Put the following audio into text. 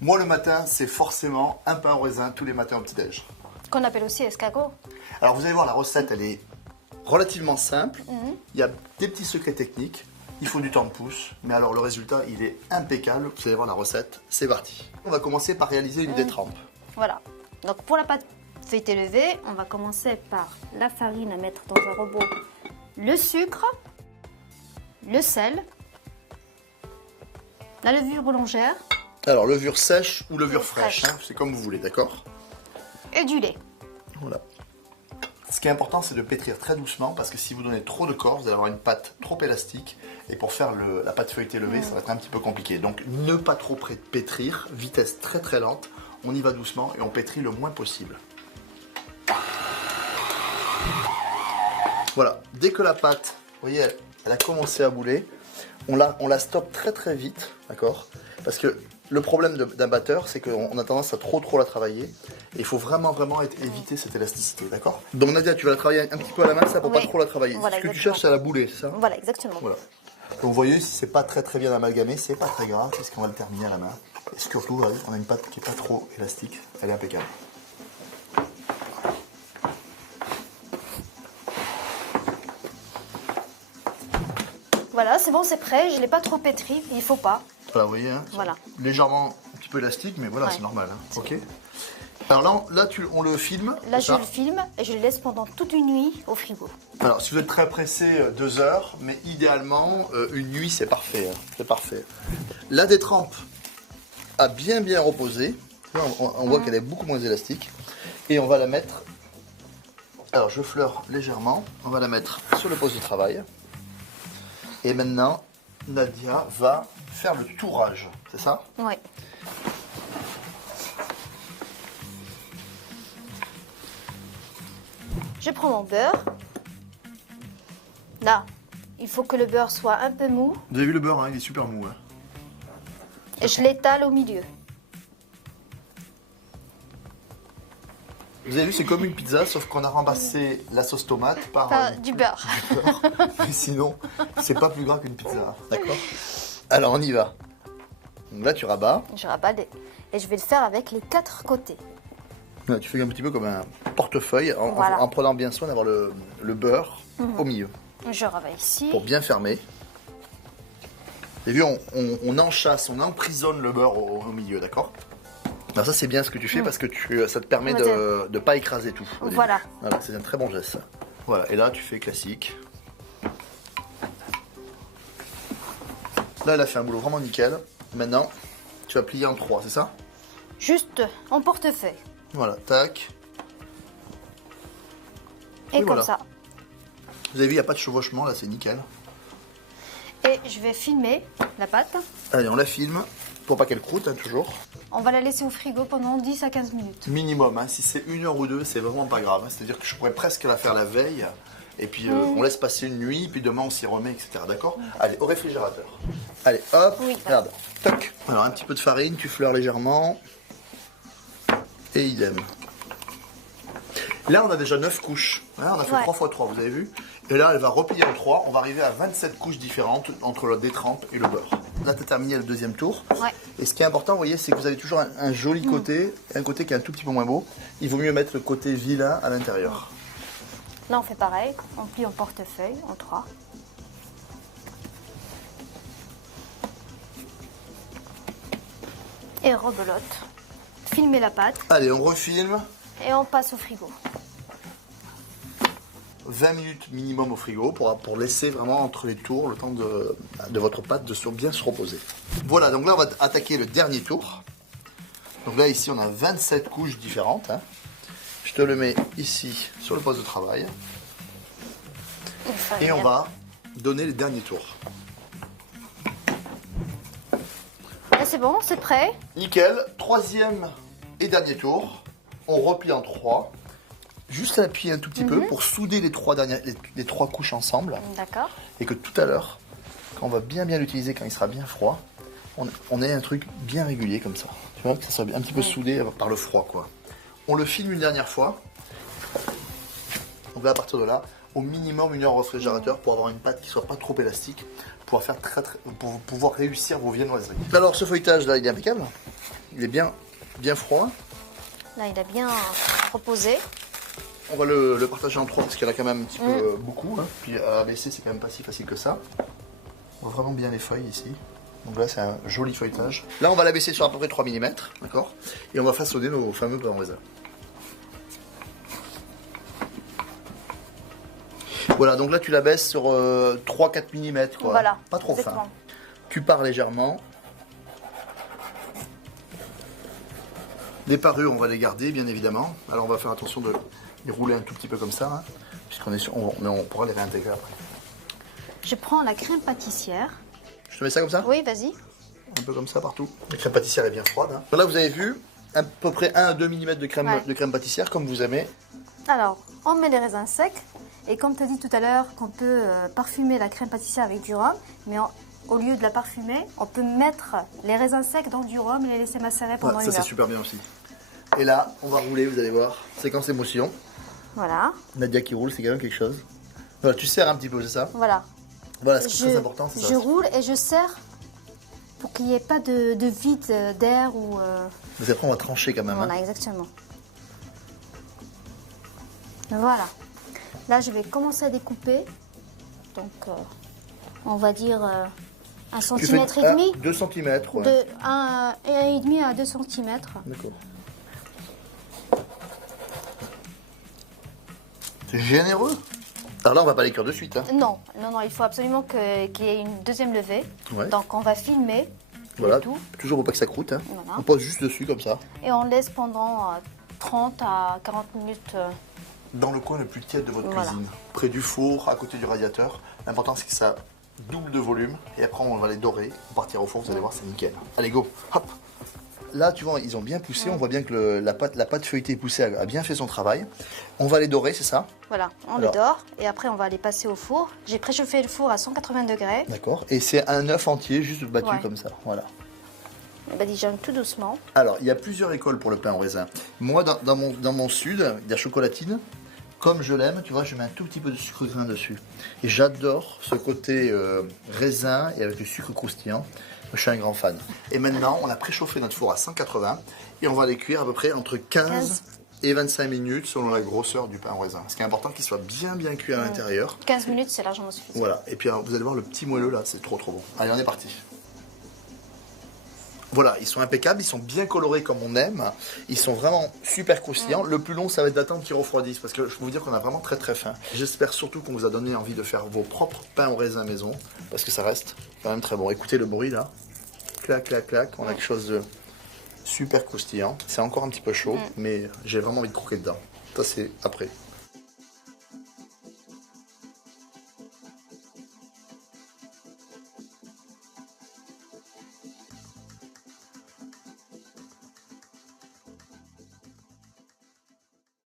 Moi, le matin, c'est forcément un pain au raisin tous les matins au petit-déj. Qu'on appelle aussi escargot. Alors, vous allez voir, la recette, elle est relativement simple. Il y a des petits secrets techniques. Il faut du temps de pouce. Mais alors, le résultat, il est impeccable. Vous allez voir la recette. C'est parti. On va commencer par réaliser une détrempe. Voilà. Donc, pour la pâte feuilletée levée, on va commencer par la farine à mettre dans un robot, le sucre, le sel, la levure boulangère Alors, levure sèche ou levure Fraîche. fraîche, hein, c'est comme vous voulez, d'accord? et du lait. Voilà. Ce qui est important, c'est de pétrir très doucement parce que si vous donnez trop de corps, vous allez avoir une pâte trop élastique. Et pour faire la pâte feuilletée levée, ça va être un petit peu compliqué. Donc, ne pas trop pétrir, vitesse très très lente. On y va doucement et on pétrit le moins possible. Voilà, dès que la pâte, vous voyez, elle a commencé à bouler, on la stoppe très très vite, d'accord? Parce que le problème d'un batteur, c'est qu'on a tendance à trop la travailler. Et il faut vraiment éviter cette élasticité, d'accord? Donc Nadia, tu vas la travailler un petit peu à la main, ça pour pas Oui. trop la travailler. Voilà, Ce que tu exactement. cherches, c'est à la bouler, c'est ça? Voilà, exactement. Voilà. Donc vous voyez, si c'est pas très bien amalgamé, c'est pas très grave, puisqu'on va le terminer à la main. Et surtout, regardez, on a une pâte qui est pas trop élastique, elle est impeccable. Voilà, c'est bon, c'est prêt. Je ne l'ai pas trop pétri, il faut pas. Voilà, vous voyez, hein, Voilà. légèrement un petit peu élastique, mais voilà, Ouais. c'est normal. Hein. Ok. Alors là, on le filme. Là, c'est je ça le filme et je le laisse pendant toute une nuit au frigo. Alors, si vous êtes très pressé, 2 heures, mais idéalement, une nuit, c'est parfait. Hein, c'est parfait. La détrempe a bien reposé. Là, on voit qu'elle est beaucoup moins élastique. Et on va la mettre. Alors, je fleure légèrement. On va la mettre sur le poste de travail. Et maintenant, Nadia va faire le tourage. C'est ça? Oui. Je prends mon beurre. Là, il faut que le beurre soit un peu mou Vous avez vu le beurre, hein, il est super mou. Hein. et je l'étale au milieu. Vous avez vu, c'est comme une pizza, sauf qu'on a remplacé la sauce tomate par Du beurre. Mais sinon, c'est pas plus grave qu'une pizza. D'accord? Alors, on y va. Donc là, tu rabats. Je rabats et je vais le faire avec les 4 côtés. Là, tu fais un petit peu comme un portefeuille Voilà. en prenant bien soin d'avoir le beurre au milieu Je rabats ici. pour bien fermer. Vous avez vu, on enchâsse, on emprisonne le beurre au milieu, d'accord? Alors ça, c'est bien ce que tu fais parce que ça te permet de ne pas écraser tout. au début. Voilà. Voilà, c'est un très bon geste. Ça. Voilà, et là, tu fais classique. Là, elle a fait un boulot vraiment nickel. Maintenant, tu vas plier en 3, c'est ça? Juste en portefeuille. Voilà, tac. Et Et comme voilà. ça. Vous avez vu, il n'y a pas de chevauchement, là, c'est nickel. Et je vais filmer la pâte. Allez, on la filme, pour pas qu'elle croûte, hein, toujours. On va la laisser au frigo pendant 10 à 15 minutes. Minimum, hein. Si c'est 1 heure ou 2, c'est vraiment pas grave. Hein. C'est-à-dire que je pourrais presque la faire la veille. Et puis, on laisse passer une nuit, puis demain, on s'y remet, etc. D'accord? Allez, au réfrigérateur. Allez, hop, Oui. regarde. Toc. Alors, un petit peu de farine, tu fleures légèrement. Et idem. Là, on a déjà 9 couches. Hein, on a fait Ouais. 3 x 3, vous avez vu? Et là, elle va replier en 3. On va arriver à 27 couches différentes entre la détrempe et le beurre. Là, tu as terminé le deuxième tour. Ouais. Et ce qui est important, vous voyez, c'est que vous avez toujours un joli côté, un côté qui est un tout petit peu moins beau. Il vaut mieux mettre le côté vilain à l'intérieur. Là, on fait pareil. On plie en portefeuille en 3. Et rebelote. Filmer la pâte Allez, on refilme. et on passe au frigo. 20 minutes minimum au frigo pour laisser vraiment entre les tours le temps de votre pâte de bien se reposer. Voilà, donc là, on va attaquer le dernier tour. Donc là, ici, on a 27 couches différentes. Hein. Je te le mets ici, sur le poste de travail. Et on va donner les derniers tours. Là, c'est bon, c'est prêt. Nickel. Troisième et dernier tour. On replie en 3. Juste à appuyer un tout petit peu pour souder les 3 couches ensemble. D'accord. Et que tout à l'heure, quand on va bien l'utiliser, quand il sera bien froid, on ait un truc bien régulier comme ça. Tu vois, que ça soit un petit peu soudé par le froid, quoi. On le filme une dernière fois. Donc là, à partir de là, au minimum 1 heure au réfrigérateur pour avoir une pâte qui soit pas trop élastique, pour pouvoir réussir vos viennoiseries. Alors ce feuilletage là, il est impeccable. Il est bien froid. Là, il a bien reposé. On va le partager en 3 parce qu'il y en a quand même un petit peu beaucoup. Hein. Puis à abaisser, c'est quand même pas si facile que ça. On voit vraiment bien les feuilles ici. Donc là, c'est un joli feuilletage. Là, on va l'abaisser sur à peu près 3 mm, d'accord? Et on va façonner nos fameux pains au raisin. Voilà, donc là, tu l'abaisses sur 3-4 mm, quoi. Voilà. Pas trop exactement. fin. Tu pars légèrement. Les parures, on va les garder, bien évidemment. Alors, on va faire attention de les rouler un tout petit peu comme ça, hein, puisqu'on est on pourra les réintégrer après. Je prends la crème pâtissière. Je te mets ça comme ça? Oui, vas-y. Un peu comme ça partout. La crème pâtissière est bien froide. Hein. Là, vous avez vu, à peu près 1 à 2 mm de crème pâtissière, comme vous aimez. Alors, on met les raisins secs. Et comme tu as dit tout à l'heure qu'on peut parfumer la crème pâtissière avec du rhum, mais au lieu de la parfumer, on peut mettre les raisins secs dans du rhum et les laisser macérer pendant 1 heure. Ça, c'est super bien aussi. Et là, on va rouler, vous allez voir. Séquence émotion. Voilà. Nadia qui roule, c'est quand même quelque chose. Voilà, tu serres un petit peu, c'est ça? Voilà. Voilà, ce qui est très important, c'est ça. Je roule et je serre pour qu'il n'y ait pas de vide d'air ou... Mais après, on va trancher quand même. Voilà, hein. exactement. Voilà. Là, je vais commencer à découper. Donc, on va dire 1 cm et demi. 2 cm, ouais. De 1,5 à 2 cm. D'accord. C'est généreux. Alors là, on va pas les cuire de suite. Hein. Non, il faut absolument qu'il y ait une deuxième levée. Ouais. Donc, on va filmer Voilà, le tout. toujours pour pas que ça croûte. Hein. Voilà. On pose juste dessus comme ça. Et on laisse pendant 30 à 40 minutes. Dans le coin le plus tiède de votre Voilà. cuisine, près du four, à côté du radiateur. L'important, c'est que ça double de volume. Et après, on va les dorer. On partira au four, vous allez voir, c'est nickel. Allez, go. Hop. Là, tu vois, ils ont bien poussé. On voit bien que la pâte feuilletée poussée a bien fait son travail. On va les dorer, c'est ça? Voilà, on le dore. Et après, on va les passer au four. J'ai préchauffé le four à 180 degrés. D'accord. Et c'est un œuf entier, juste battu comme ça. Voilà. On badigeonne tout doucement. Alors, il y a plusieurs écoles pour le pain au raisin. Moi, dans mon sud, il y a chocolatine. Comme je l'aime, tu vois, je mets un tout petit peu de sucre grain dessus. Et j'adore ce côté raisin et avec le sucre croustillant. Je suis un grand fan. Et maintenant, on a préchauffé notre four à 180 et on va les cuire à peu près entre 15 et 25 minutes selon la grosseur du pain au raisin. Ce qui est important, qu'il soit bien cuit à l'intérieur. 15 minutes, c'est largement suffisant. Voilà. Et puis, alors, vous allez voir le petit moelleux là, c'est trop bon. Allez, on est parti. Voilà, ils sont impeccables, ils sont bien colorés comme on aime. Ils sont vraiment super croustillants. Le plus long, ça va être d'attendre qu'ils refroidissent parce que je peux vous dire qu'on a vraiment très faim. J'espère surtout qu'on vous a donné envie de faire vos propres pains au raisin maison parce que ça reste quand même très bon. Écoutez le bruit là. Clac, clac, clac. On a quelque chose de super croustillant. C'est encore un petit peu chaud, mais j'ai vraiment envie de croquer dedans. Ça, c'est après.